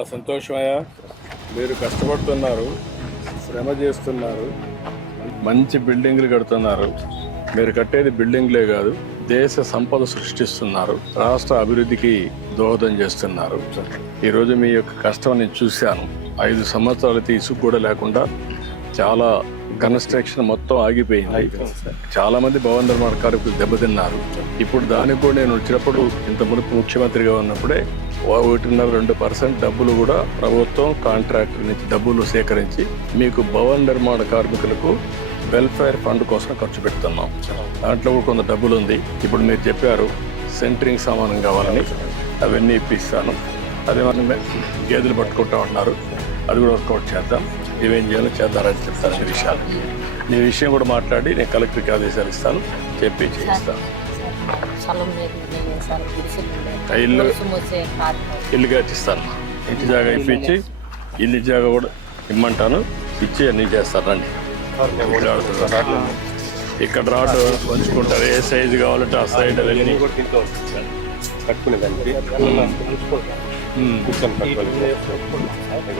సంతోషమయ్యా, మీరు కష్టపడుతున్నారు, శ్రమ చేస్తున్నారు, మంచి బిల్డింగ్లు కడుతున్నారు. మీరు కట్టేది బిల్డింగ్లే కాదు, దేశ సంపద సృష్టిస్తున్నారు, రాష్ట్ర అభివృద్ధికి దోహదం చేస్తున్నారు. ఈరోజు మీ యొక్క కష్టం నేను చూశాను. 5 సంవత్సరాలు ఇసుక కూడా లేకుండా చాలా కన్స్ట్రక్షన్ మొత్తం ఆగిపోయింది. చాలా మంది భవన నిర్మాణ కార్మికులు దెబ్బతిన్నారు. ఇప్పుడు దానికి కూడా నేను వచ్చినప్పుడు, ఇంత మునుపు ముఖ్యమంత్రిగా ఉన్నప్పుడే 1.5-2% డబ్బులు కూడా ప్రభుత్వం కాంట్రాక్టర్ నుంచి డబ్బులు సేకరించి మీకు భవన నిర్మాణ కార్మికులకు వెల్ఫేర్ ఫండ్ కోసం ఖర్చు పెడుతున్నాం. దాంట్లో కూడా కొంత డబ్బులు ఉంది. ఇప్పుడు మీరు చెప్పారు సెంటరింగ్ సామానం కావాలని, అవన్నీ ఇప్పిస్తాను. అదే మనం గేదెలు పట్టుకుంటా ఉన్నారు, అది కూడా వర్కౌట్ చేద్దాం. ఇవేం చేయాలో చేద్దారని చెప్తాను. ఈ విషయాలు ఈ విషయం కూడా మాట్లాడి నేను కలెక్టర్కి ఆదేశాలు ఇస్తాను, చెప్పి చేయిస్తాను. ఇల్లు కట్టిస్తాను, ఇంటి జాగా ఇప్పించి ఇల్లు జాగా కూడా ఇమ్మంటాను, ఇచ్చి అన్నీ చేస్తాను. రండి, ఇక్కడ రాడ్ పంచుకుంటారు, ఏ సైజు కావాలంటే ఆ సైడ్ అవన్నీ కట్టుకునేదానికి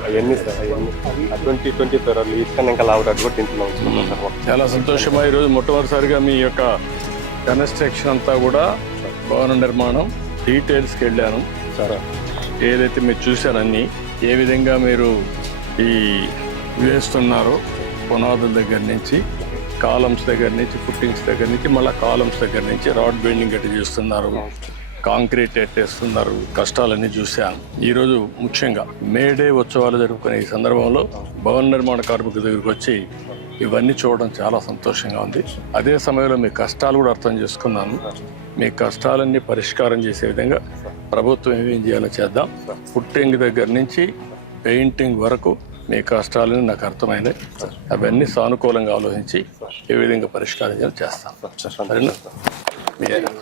అవన్నీ 20-24 ఇస్తాను. ఇంకా లావురాడు కూడా తింటున్నాం. చాలా సంతోషమా. ఈరోజు మొట్టమొదటిసారిగా మీ యొక్క కన్స్ట్రక్షన్ అంతా కూడా భవన నిర్మాణం డీటెయిల్స్కి వెళ్ళాను సార్. ఏదైతే మీరు చూశారన్నీ, ఏ విధంగా మీరు ఈ వేస్తున్నారో, పునాదుల దగ్గర నుంచి, కాలమ్స్ దగ్గర నుంచి, ఫుట్టింగ్స్ దగ్గర నుంచి, మళ్ళీ కాలమ్స్ దగ్గర నుంచి రాడ్ బెండింగ్ గట్టి చేస్తున్నారు, కాంక్రీట్ ఎట్టేస్తున్నారు, కష్టాలన్నీ చూశాను. ఈరోజు ముఖ్యంగా మేడే ఉత్సవాలు జరుపుకునే ఈ సందర్భంలో భవన నిర్మాణ కార్మికుల దగ్గరికి వచ్చి ఇవన్నీ చూడడం చాలా సంతోషంగా ఉంది. అదే సమయంలో మీ కష్టాలు కూడా అర్థం చేసుకున్నాను. మీ కష్టాలన్నీ పరిష్కారం చేసే విధంగా ప్రభుత్వం ఏమేం చేయాలో చేద్దాం. ఫుట్టింగ్ దగ్గర నుంచి పెయింటింగ్ వరకు మీ కష్టాలని నాకు అర్థమైనాయి. అవన్నీ సానుకూలంగా ఆలోచించి ఏ విధంగా పరిష్కారం చేయాలో చేస్తాం.